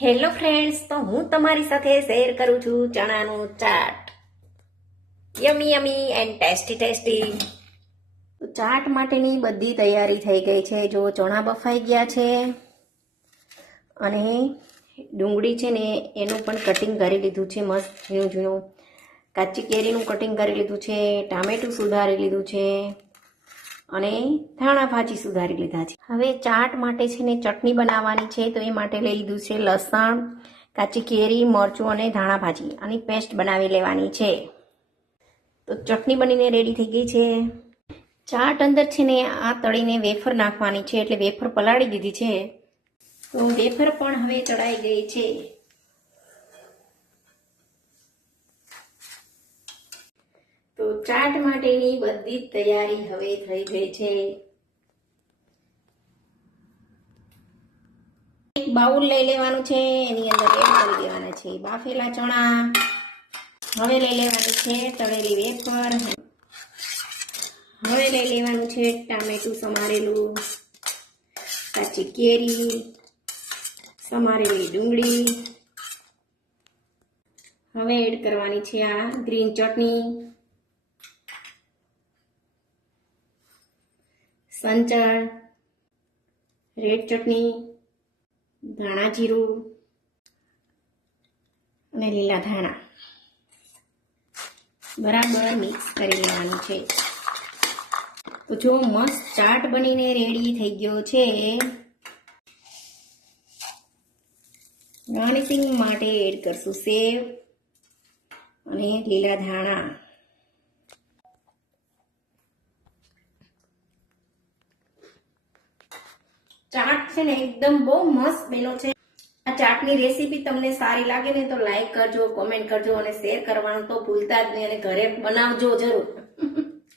Hello friends, તો હું તમારી સાથે શેર કરું છું ચણાનું chaat. Yummy yummy and tasty tasty. તો ચાટ માટેની બધી તૈયારી થઈ ગઈ છે. જો ચણા બફાઈ ગયા છે અને ડુંગળી છે ને એનું પણ કટિંગ કરી લીધું છે, મસ્ત ઝીણું ઝીણું. કાચી કેરીનું કટિંગ કરી લીધું છે, ટામેટું સુધારી લીધું છે અને ધાણા ભાજી સુધારી લીધા છે. હવે ચાટ માટે છે ને ચટણી બનાવવાની છે, તો એ માટે લઈ લીધું છે લસણ, કાચી કેરી, મરચું અને ધાણા ભાજી. આની પેસ્ટ બનાવી લેવાની છે. તો ચટણી બનીને રેડી થઈ ગઈ છે. ચાટ અંદર છે ને આ તળીને વેફર નાખવાની છે, એટલે વેફર પલાળી દીધી છે. તો વેફર પણ હવે તળાઈ ગઈ છે. તો ચાટ માટેની બધી જ તૈયારી હવે થઈ ગઈ છે. એક બાઉલ લઈ લેવાનું છે, એની અંદર એડ કરી દેવાના છે બાફેલા ચણા. હવે લઈ લેવાનું છે તળેલી વેફર. હવે લઈ લેવાનું છે ટામેટું સમારેલું, કાચી કેરી, સમારેલી ડુંગળી. હવે એડ કરવાની છે આ ગ્રીન ચટણી, સંચળ, રેડ ચટણી, ધાણા જીરું અને લીલા ધાણા. બરાબર મિક્સ કરી લેવાનું છે. તો જો મસ્ત ચાટ બનીને રેડી થઈ ગયો છે. ગાર્નિશિંગ માટે એડ કરશું સેવ અને લીલા ધાણા. ચાટ છે ને એકદમ બહુ મસ્ત બન્યો છે. આ ચાટની રેસીપી તમને સારી લાગે ને તો લાઈક કરજો, કોમેન્ટ કરજો અને શેર કરવાનું તો ભૂલતા જ નહીં, અને ઘરે બનાવજો જરૂર.